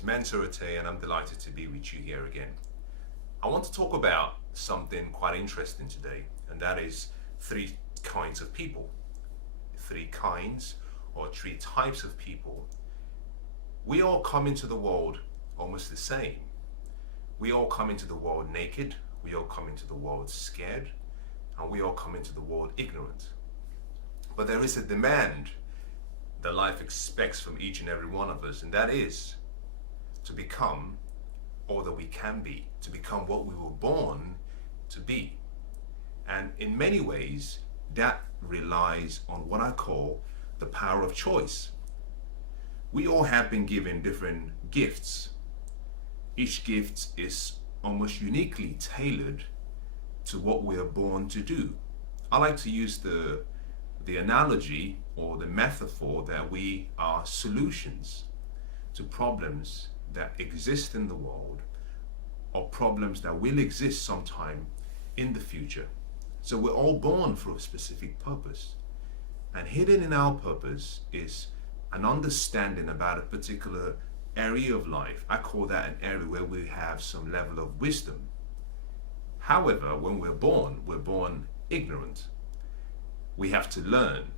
It's Mensah Oteh, and I'm delighted to be with you here again. I want to talk about something quite interesting today, and that is three kinds of people. Three kinds or three types of people. We all come into the world almost the same. We all come into the world naked, we all come into the world scared, and we all come into the world ignorant. But there is a demand that life expects from each and every one of us, and that is to become all that we can be, to become what we were born to be. And in many ways, that relies on what I call the power of choice. We all have been given different gifts. Each gift is almost uniquely tailored to what we are born to do. I like to use the analogy or the metaphor that we are solutions to problems that exist in the world, or problems that will exist sometime in the future. So we're all born for a specific purpose, and hidden in our purpose is an understanding about a particular area of life. I call that an area where we have some level of wisdom. However, when we're born ignorant. We have to learn.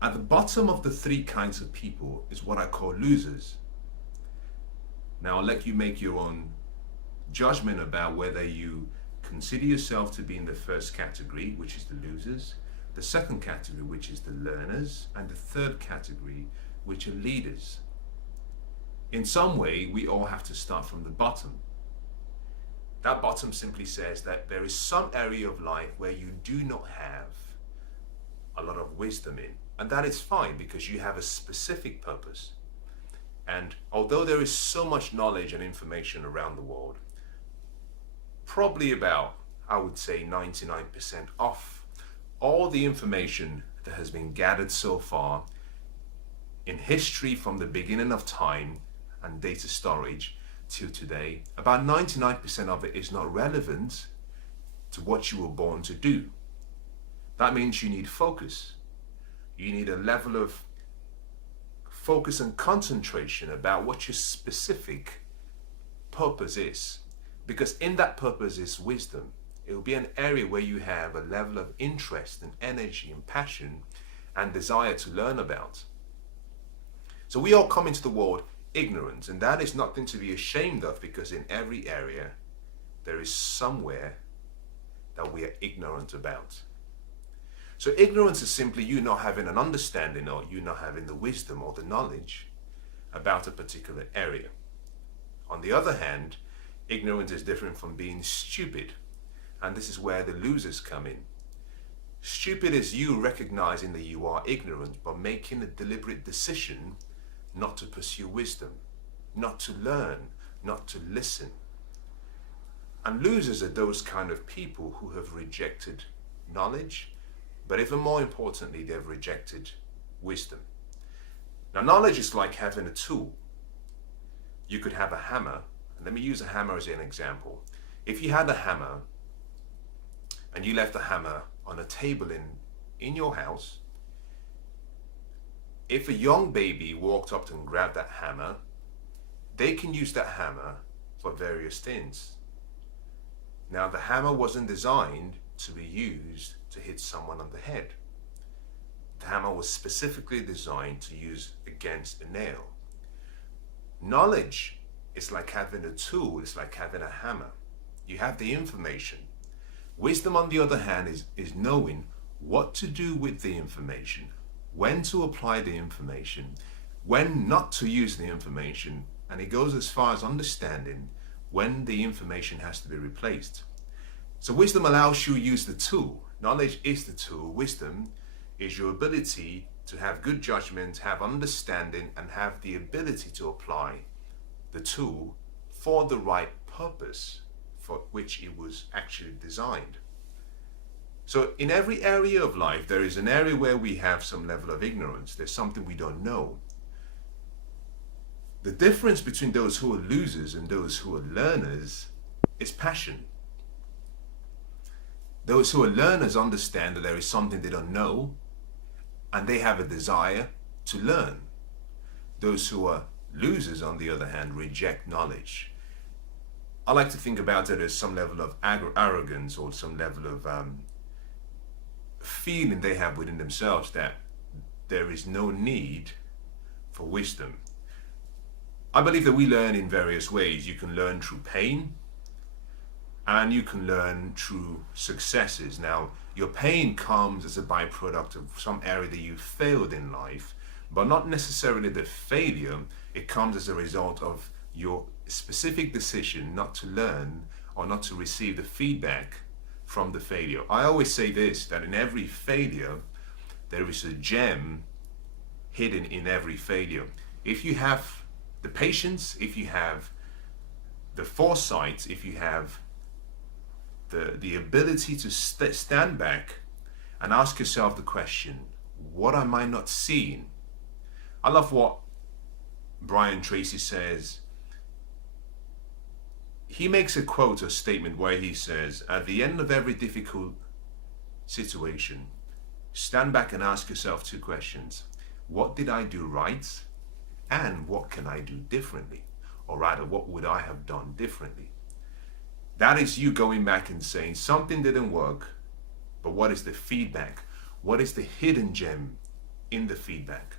At the bottom of the three kinds of people is what I call losers. Now I'll let you make your own judgment about whether you consider yourself to be in the first category, which is the losers, the second category, which is the learners, and the third category, which are leaders. In some way, we all have to start from the bottom. That bottom simply says that there is some area of life where you do not have a lot of wisdom in. And that is fine, because you have a specific purpose. And although there is so much knowledge and information around the world, probably about, I would say, 99% of all the information that has been gathered so far in history from the beginning of time and data storage till today, about 99% of it is not relevant to what you were born to do. That means you need focus. You need a level of focus and concentration about what your specific purpose is. Because in that purpose is wisdom. It will be an area where you have a level of interest and energy and passion and desire to learn about. So we all come into the world ignorant, and that is nothing to be ashamed of, because in every area there is somewhere that we are ignorant about. So ignorance is simply you not having an understanding, or you not having the wisdom or the knowledge about a particular area. On the other hand, ignorance is different from being stupid, and this is where the losers come in. Stupid is you recognizing that you are ignorant, but making a deliberate decision not to pursue wisdom, not to learn, not to listen. And losers are those kind of people who have rejected knowledge, but even more importantly, they've rejected wisdom. Now, knowledge is like having a tool. You could have a hammer, and let me use a hammer as an example. If you had a hammer and you left the hammer on a table in your house, if a young baby walked up and grabbed that hammer, they can use that hammer for various things. Now, the hammer wasn't designed to be used to hit someone on the head. The hammer was specifically designed to use against a nail. Knowledge is like having a tool, it's like having a hammer. You have the information. Wisdom, on the other hand, is knowing what to do with the information, when to apply the information, when not to use the information, and it goes as far as understanding when the information has to be replaced. So wisdom allows you to use the tool. Knowledge is the tool. Wisdom is your ability to have good judgment, have understanding, and have the ability to apply the tool for the right purpose for which it was actually designed. So in every area of life, there is an area where we have some level of ignorance. There's something we don't know. The difference between those who are losers and those who are learners is passion. Those who are learners understand that there is something they don't know, and they have a desire to learn. Those who are Losers, on the other hand, reject knowledge. I like to think about it as some level of arrogance or some level of feeling they have within themselves that there is no need for wisdom. I believe that we learn in various ways. You can learn through pain and you can learn through successes. Now, your pain comes as a byproduct of some area that you failed in life, but not necessarily the failure. It comes as a result of your specific decision not to learn or not to receive the feedback from the failure. I always say this, that in every failure, there is a gem hidden in every failure. If you have the patience, if you have the foresight, if you have the ability to stand back and ask yourself the question, what am I not seeing? I love what Brian Tracy says. He makes a quote, a statement where he says, at the end of every difficult situation, stand back and ask yourself two questions. What did I do right? And what can I do differently? Or rather, what would I have done differently? That is you going back and saying something didn't work, but what is the feedback? What is the hidden gem in the feedback?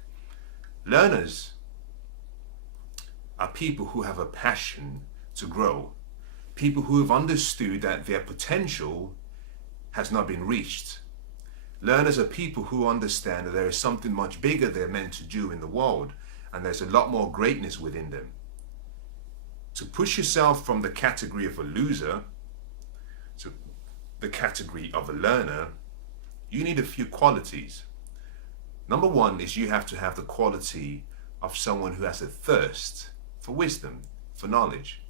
Learners are people who have a passion to grow, people who have understood that their potential has not been reached. Learners are people who understand that there is something much bigger they're meant to do in the world, and there's a lot more greatness within them. To push yourself from the category of a loser to the category of a learner, you need a few qualities. Number one is you have to have the quality of someone who has a thirst for wisdom, for knowledge.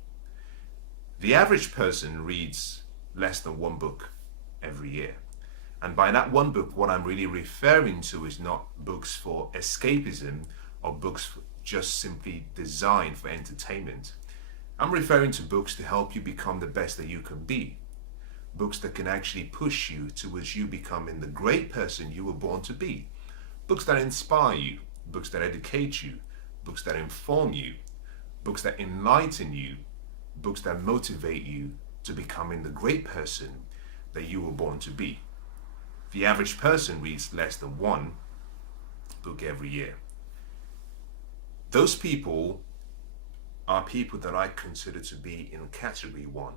The average person reads less than one book every year. And by that one book, what I'm really referring to is not books for escapism or books just simply designed for entertainment. I'm referring to books to help you become the best that you can be. Books that can actually push you towards you becoming the great person you were born to be. Books that inspire you, books that educate you, books that inform you, books that enlighten you, books that motivate you to becoming the great person that you were born to be. The average person reads less than one book every year. Those people are people that I consider to be in category one.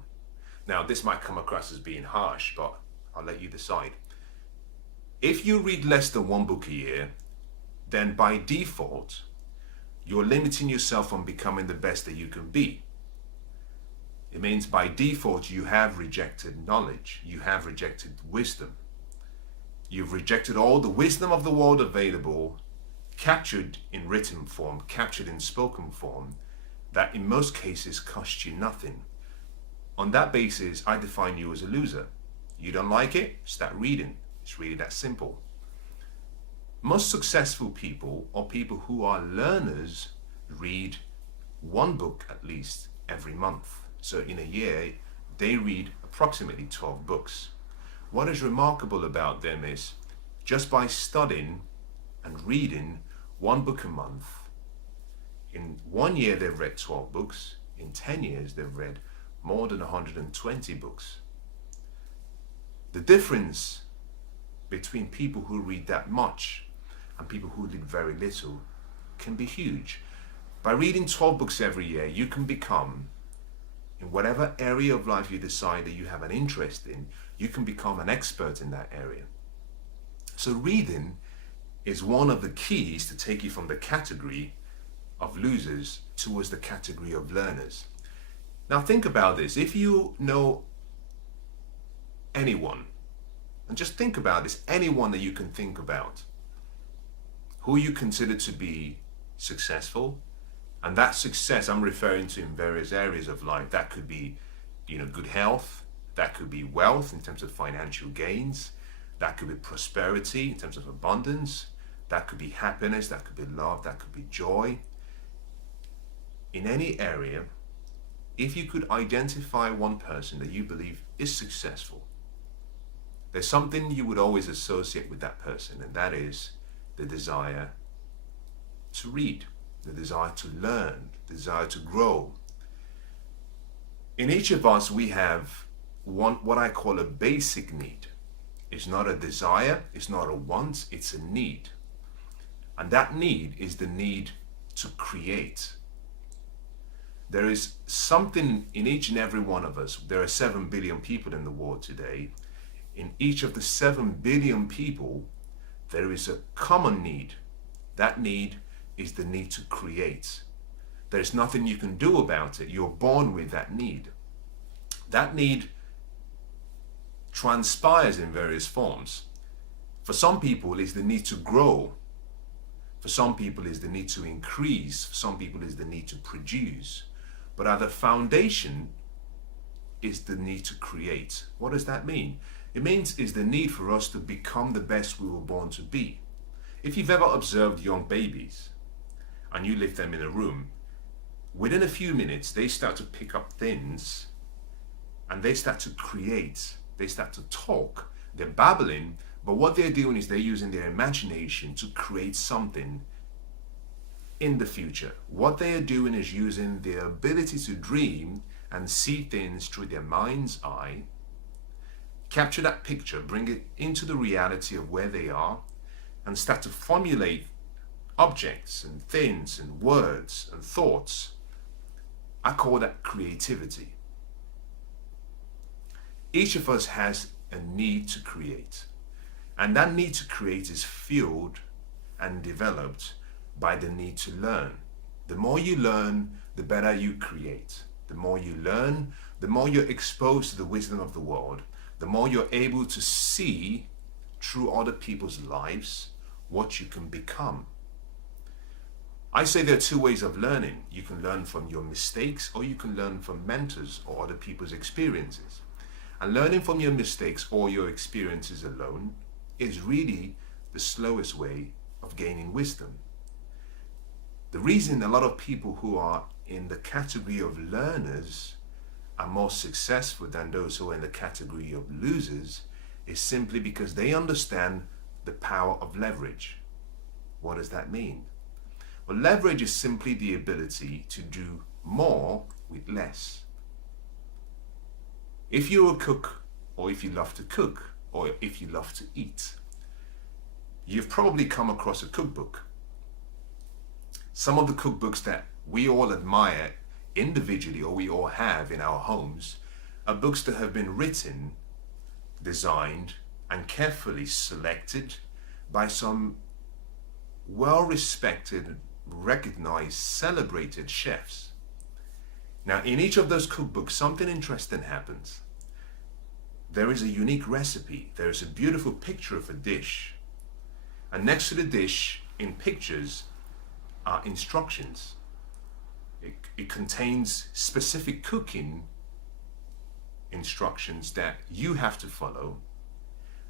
Now, this might come across as being harsh, but I'll let you decide. If you read less than one book a year, then by default, you're limiting yourself from becoming the best that you can be. It means by default, you have rejected knowledge. You have rejected wisdom. You've rejected all the wisdom of the world available, captured in written form, captured in spoken form, that in most cases cost you nothing. On that basis, I define you as a loser. You don't like it? Start reading. It's really that simple. Most successful people, or people who are learners, read one book at least every month. So in a year, they read approximately 12 books. What is remarkable about them is just by studying and reading one book a month, in 1 year they've read 12 books. In 10 years they've read more than 120 books. The difference between people who read that much and people who read very little can be huge. By reading 12 books every year, you can become, in whatever area of life you decide that you have an interest in, you can become an expert in that area. So reading is one of the keys to take you from the category of losers towards the category of learners. Now think about this. If you know anyone, and just think about this, anyone that you can think about, who you consider to be successful, and that success I'm referring to in various areas of life. That could be, good health. That could be wealth in terms of financial gains. That could be prosperity in terms of abundance. That could be happiness. That could be love. That could be joy. In any area, if you could identify one person that you believe is successful, there's something you would always associate with that person, and that is the desire to read. the desire to learn, the desire to grow. In each of us, we have what I call a basic need. It's not a desire, it's not a want, it's a need. And that need is the need to create. There is something in each and every one of us. There are 7 billion people in the world today. In each of the 7 billion people, there is a common need. That need is the need to create. There's nothing you can do about it. You're born with that need. That need transpires in various forms. For some people, it's the need to grow. For some people, it's the need to increase. For some people, it's the need to produce. But at the foundation is the need to create. What does that mean? It means it's the need for us to become the best we were born to be. If you've ever observed young babies and you leave them in a room, within a few minutes, they start to pick up things and they start to create. They start to talk. They're babbling, but what they're doing is they're using their imagination to create something in the future. What they are doing is using their ability to dream and see things through their mind's eye, capture that picture, bring it into the reality of where they are, and start to formulate objects and things and words and thoughts. I call that creativity. Each of us has a need to create, and that need to create is fueled and developed by the need to learn. The more you learn, the better you create. The more you learn, the more you're exposed to the wisdom of the world, the more you're able to see through other people's lives what you can become. I say there are 2 ways of learning. You can learn from your mistakes, or you can learn from mentors or other people's experiences. And learning from your mistakes or your experiences alone is really the slowest way of gaining wisdom. The reason a lot of people who are in the category of learners are more successful than those who are in the category of losers is simply because they understand the power of leverage. What does that mean? Well, leverage is simply the ability to do more with less. If you're a cook, or if you love to cook, or if you love to eat, you've probably come across a cookbook. Some of the cookbooks that we all admire individually, or we all have in our homes, are books that have been written, designed, and carefully selected by some well-respected, recognized, celebrated chefs. Now, in each of those cookbooks, something interesting happens. There is a unique recipe. There is a beautiful picture of a dish. And next to the dish, in pictures, are instructions. It contains specific cooking instructions that you have to follow.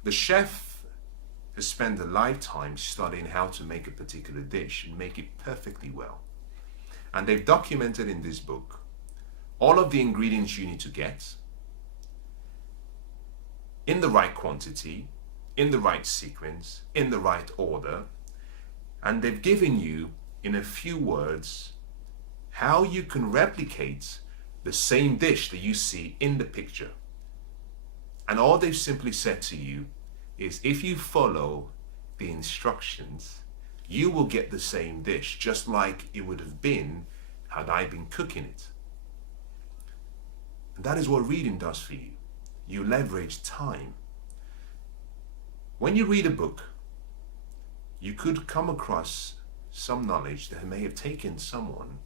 The chef has spent a lifetime studying how to make a particular dish and make it perfectly well. And they've documented in this book all of the ingredients you need to get in the right quantity, in the right sequence, in the right order. And they've given you, in a few words, how you can replicate the same dish that you see in the picture. And all they've simply said to you is, if you follow the instructions, you will get the same dish, just like it would have been had I been cooking it. And that is what reading does for you. You leverage time. When you read a book, you could come across some knowledge that may have taken someone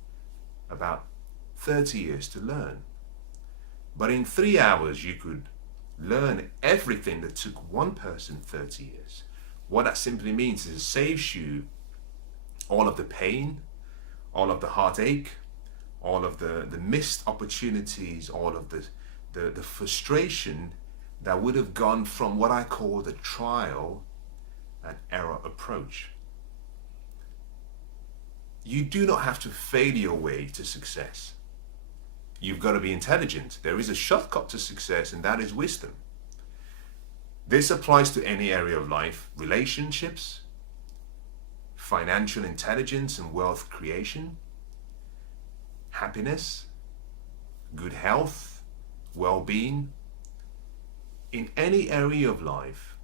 about 30 years to learn. But in 3 hours, you could learn everything that took one person 30 years. What that simply means is it saves you all of the pain, all of the heartache, all of the missed opportunities, all of the frustration that would have gone from what I call the trial and error approach. You do not have to fail your way to success. You've got to be intelligent. There is a shortcut to success, and that is wisdom. This applies to any area of life: relationships, financial intelligence and wealth creation, happiness, good health, well-being. In any area of life,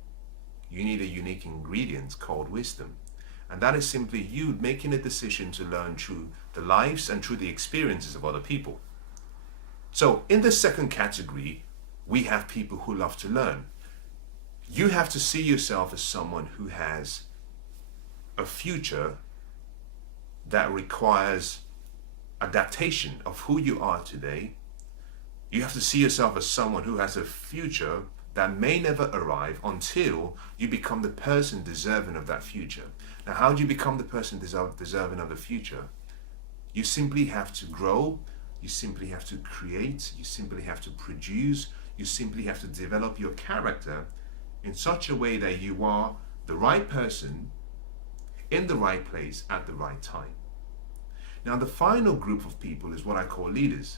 you need a unique ingredient called wisdom. And that is simply you making a decision to learn through the lives and through the experiences of other people. So in the second category, we have people who love to learn. You have to see yourself as someone who has a future that requires adaptation of who you are today. You have to see yourself as someone who has a future that may never arrive until you become the person deserving of that future. Now, how do you become the person deserving of the future? You simply have to grow, you simply have to create, you simply have to produce, you simply have to develop your character in such a way that you are the right person in the right place at the right time. Now, the final group of people is what I call leaders.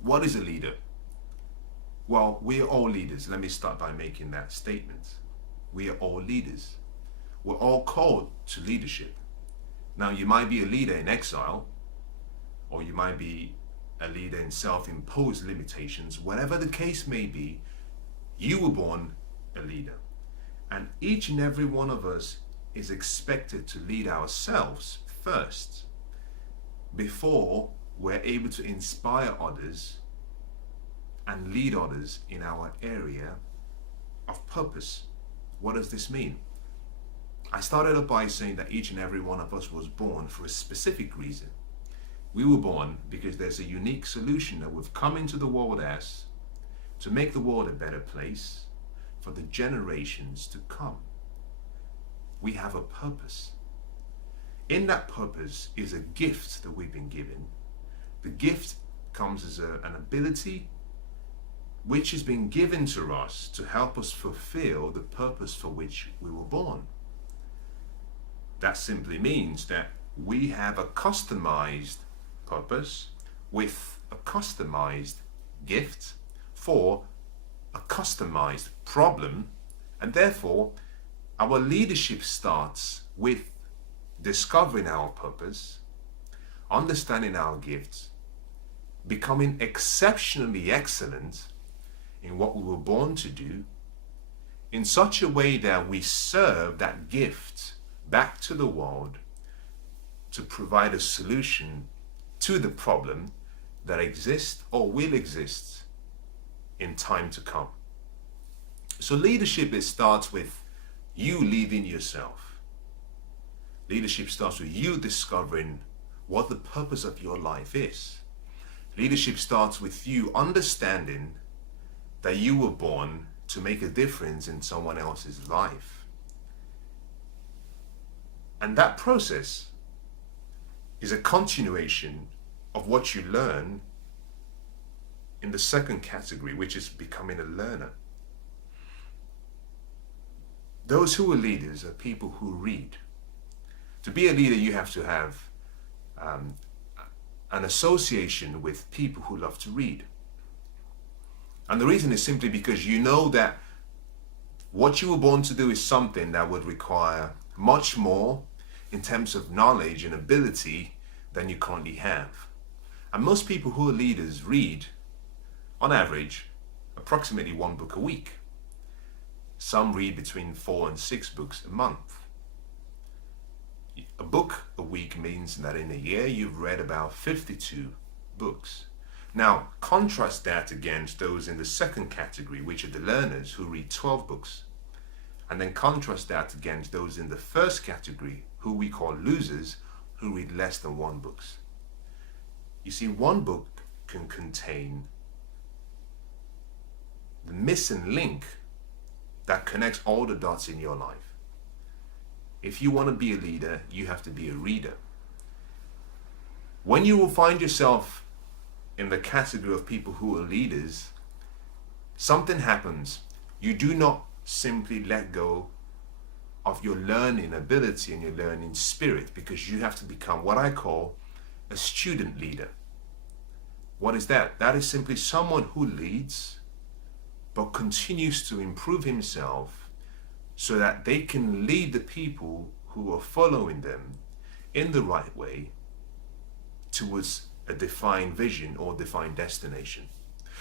What is a leader? Well, we are all leaders. Let me start by making that statement. We are all leaders. We're all called to leadership. Now, you might be a leader in exile, or you might be a leader in self-imposed limitations. Whatever the case may be, you were born a leader. And each and every one of us is expected to lead ourselves first before we're able to inspire others and lead others in our area of purpose. What does this mean? I started up by saying that each and every one of us was born for a specific reason. We were born because there's a unique solution that we've come into the world as to make the world a better place for the generations to come. We have a purpose. In that purpose is a gift that we've been given. The gift comes as an ability which has been given to us to help us fulfill the purpose for which we were born. That simply means that we have a customized purpose with a customized gift for a customized problem, and therefore our leadership starts with discovering our purpose, understanding our gifts, becoming exceptionally excellent in what we were born to do, in such a way that we serve that gift back to the world to provide a solution to the problem that exists or will exist in time to come. So leadership, it starts with you leading yourself. Leadership starts with you discovering what the purpose of your life is. Leadership starts with you understanding that you were born to make a difference in someone else's life. And that process is a continuation of what you learn in the second category, which is becoming a learner. Those who are leaders are people who read. To be a leader, you have to have an association with people who love to read. And the reason is simply because you know that what you were born to do is something that would require much more in terms of knowledge and ability than you currently have. And most people who are leaders read, on average, approximately 1 book a week. Some read between 4 and 6 books a month. A book a week means that in a year you've read about 52 books. Now, contrast that against those in the second category, which are the learners who read 12 books. And then contrast that against those in the first category, who we call losers, who read less than 1 book. You see, 1 book can contain the missing link that connects all the dots in your life. If you want to be a leader, you have to be a reader. When you will find yourself in the category of people who are leaders, something happens. You do not simply let go of your learning ability and your learning spirit, because you have to become what I call a student leader. What is that? That is simply someone who leads but continues to improve himself so that they can lead the people who are following them in the right way towards a defined vision or defined destination.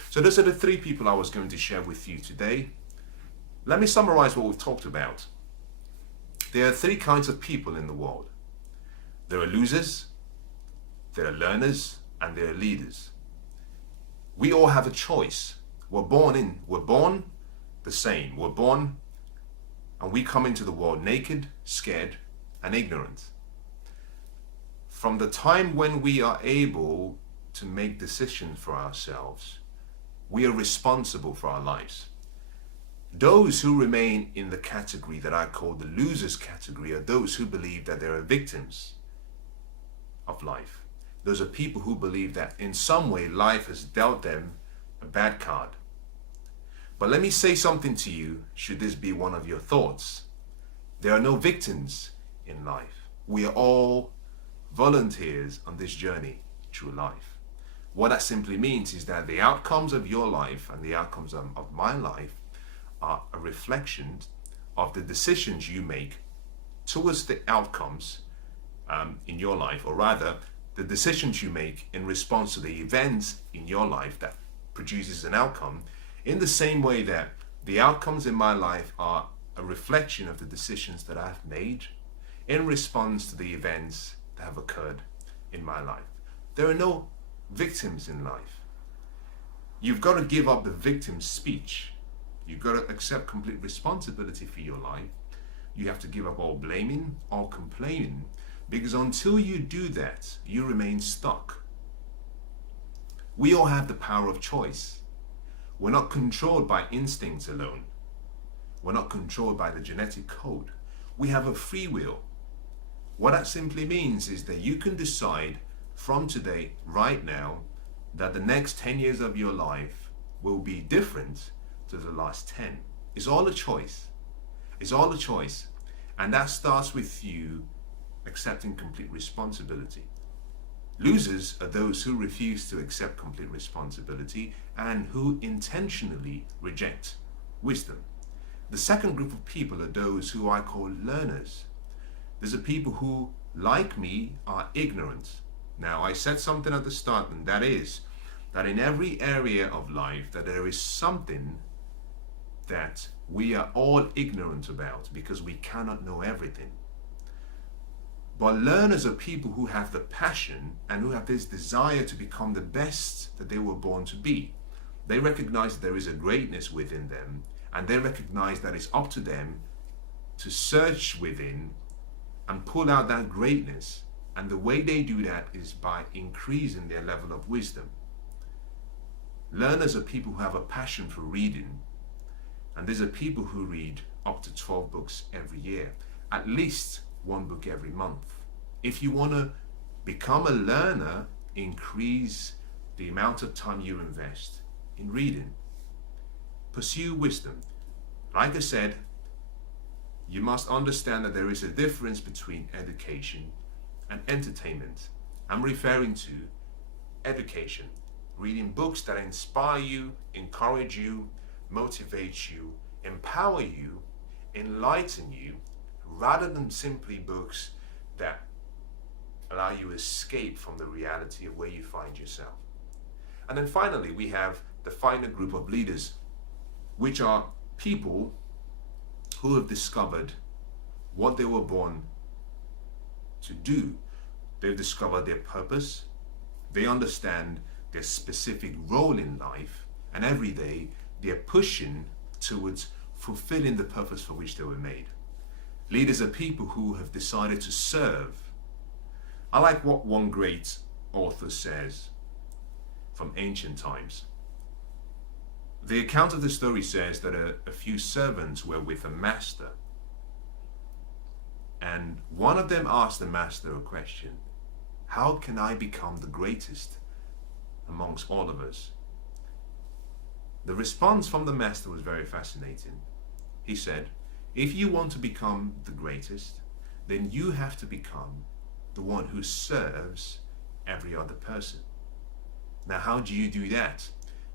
So those are the three people I was going to share with you today. Let me summarize what we've talked about. There are three kinds of people in the world. There are losers, there are learners, and there are leaders. We all have a choice. We're born the same. We're born and we come into the world naked, scared, and ignorant. From the time when we are able to make decisions for ourselves, we are responsible for our lives. Those who remain in the category that I call the losers category are those who believe that they are victims of life. Those are people who believe that in some way life has dealt them a bad card. But let me say something to you, should this be one of your thoughts. There are no victims in life. We are all volunteers on this journey through life. What that simply means is that the outcomes of your life and the outcomes of my life are a reflection of the decisions you make towards the outcomes in your life, or rather the decisions you make in response to the events in your life that produces an outcome, in the same way that the outcomes in my life are a reflection of the decisions that I've made in response to the events that have occurred in my life. There are no victims in life. You've got to give up the victim speech. You've got to accept complete responsibility for your life. You have to give up all blaming, all complaining, because until you do that, you remain stuck. We all have the power of choice. We're not controlled by instincts alone. We're not controlled by the genetic code. We have a free will. What that simply means is that you can decide from today, right now, that the next 10 years of your life will be different to the last 10. It's all a choice. It's all a choice. And that starts with you accepting complete responsibility. Losers are those who refuse to accept complete responsibility and who intentionally reject wisdom. The second group of people are those who I call learners. These are people who, like me, are ignorant. Now, I said something at the start, and that is that in every area of life that there is something that we are all ignorant about because we cannot know everything. But learners are people who have the passion and who have this desire to become the best that they were born to be. They recognize that there is a greatness within them, and they recognize that it's up to them to search within and pull out that greatness. And the way they do that is by increasing their level of wisdom. Learners are people who have a passion for reading, and these are people who read up to 12 books every year, at least one book every month. If you want to become a learner, increase the amount of time you invest in reading. Pursue wisdom. Like I said, you must understand that there is a difference between education and entertainment. I'm referring to education, reading books that inspire you, encourage you, motivate you, empower you, enlighten you, rather than simply books that allow you to escape from the reality of where you find yourself. And then finally, we have the final group of leaders, which are people who have discovered what they were born to do. They've discovered their purpose. They understand their specific role in life, and every day they're pushing towards fulfilling the purpose for which they were made. Leaders are people who have decided to serve. I like what one great author says from ancient times. The account of the story says that a few servants were with a master, and one of them asked the master a question: how can I become the greatest amongst all of us? The response from the master was very fascinating. He said, if you want to become the greatest, then you have to become the one who serves every other person. Now, how do you do that?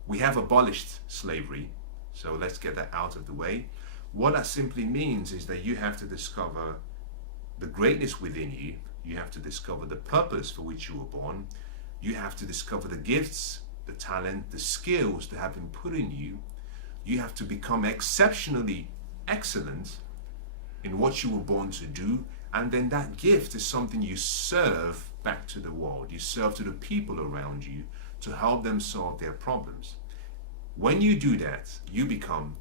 We have abolished slavery, so let's get that out of the way. What that simply means is that you have to discover the greatness within you. You have to discover the purpose for which you were born. You have to discover the gifts, the talent, the skills that have been put in you. You have to become exceptionally excellent in what you were born to do. And then that gift is something you serve back to the world. You serve to the people around you to help them solve their problems. When you do that, you become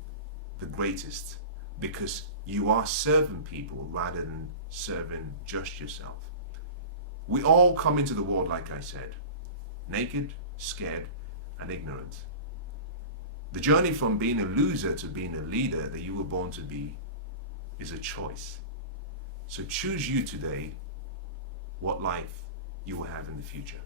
the greatest, because you are serving people rather than serving just yourself. We all come into the world, like I said, naked, scared, and ignorant. The journey from being a loser to being a leader that you were born to be is a choice. So choose you today what life you will have in the future.